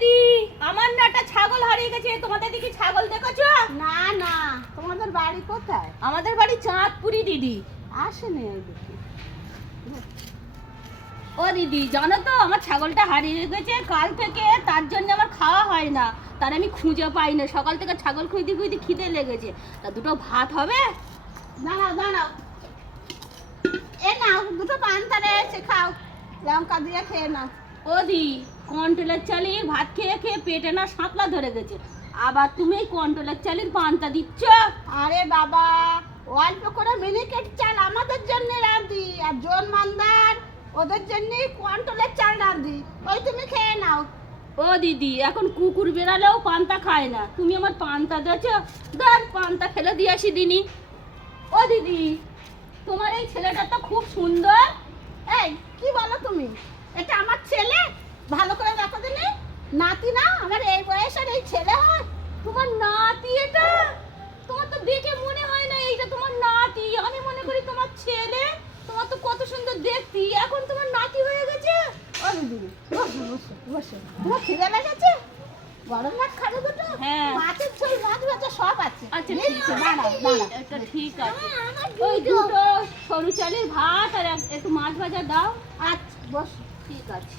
দিদি আমার না একটা ছাগল হারিয়ে গেছে। তোমাদের দিকে ছাগল দেখেছ? না না তোমাদের বাড়ি কোথায়? আমাদের বাড়ি চাঁদপুরি দিদি। আসেনি এইদিকে ও দিদি জানো তো আমার ছাগলটা হারিয়ে গেছে কাল থেকে তার জন্য আমার খাওয়া হয় না। তার আমি খুঁজে পাই না। সকাল থেকে ছাগল খুঁজতে খুঁজতে খিদে লেগেছে। তা দুটো ভাত হবে? দাঁড়াও দাঁড়াও। এ নাও দুটো পান্তা রয়েছে খাও। লঙ্কা দিয়ে খেয়ে নাও। ও দি কন্ট্রোলের চালিয়ে ভাত খেয়ে খেয়ে পেটে না সাঁতলা ধরে গেছে। আবার তুমি এই কন্ট্রোলের চালির পান্তা দিচ্ছ? আরে বাবা অল্প করে মিনিকেট চাল আমাদের জন্য রাঁধি আর জোন মান্দার ওদের জন্য কন্ট্রোলের চাল রাঁধি। ওই তুমি খেয়ে নাও। ও দিদি এখন কুকুর বেড়ালেও পান্তা খায় না। তুমি আমার পান্তা দিয়েছ দাঁড় পান্তা ফেলে দিয়ে আসি দিনি। ও দিদি তোমার এই ছেলেটা তো খুব সুন্দর এই কি বলো তুমি এটা আমার ছেলে ভালো করে দেখো দিনি নাতি না আমার এই বয়সের এই ছেলে হয় তোমার নাতি এটা তোমার তো দেখে মনে হয় না এইটা তোমার নাতি আমি মনে করি তোমার ছেলে তোমার তো কত সুন্দর এখন তোমার নাতি হয়ে গেছে? বসো বসো বসো। তোমার খিদে লেগেছে গরম ভাত খাবে দুটো? হ্যাঁ। মাছের ঝোল মাছ ভাজা সব আছে। আচ্ছা ঠিক আছে দাঁড়াও দাঁড়াও ঠিক আছে। ওই দুটো সরু চালের ভাত আর একটু মাছ ভাজা দাও। আচ্ছা বসো ঠিক আছে।